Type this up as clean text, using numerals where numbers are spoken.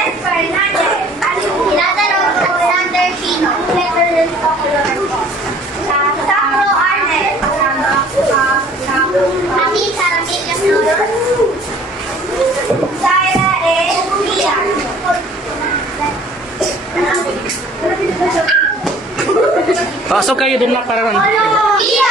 Ernest Fernandez. Lazaro Alexander Chino. Sacro Arnel. Anita Ramírez Flor. Syra A. Villar. Pasok kayo dun na para Iya.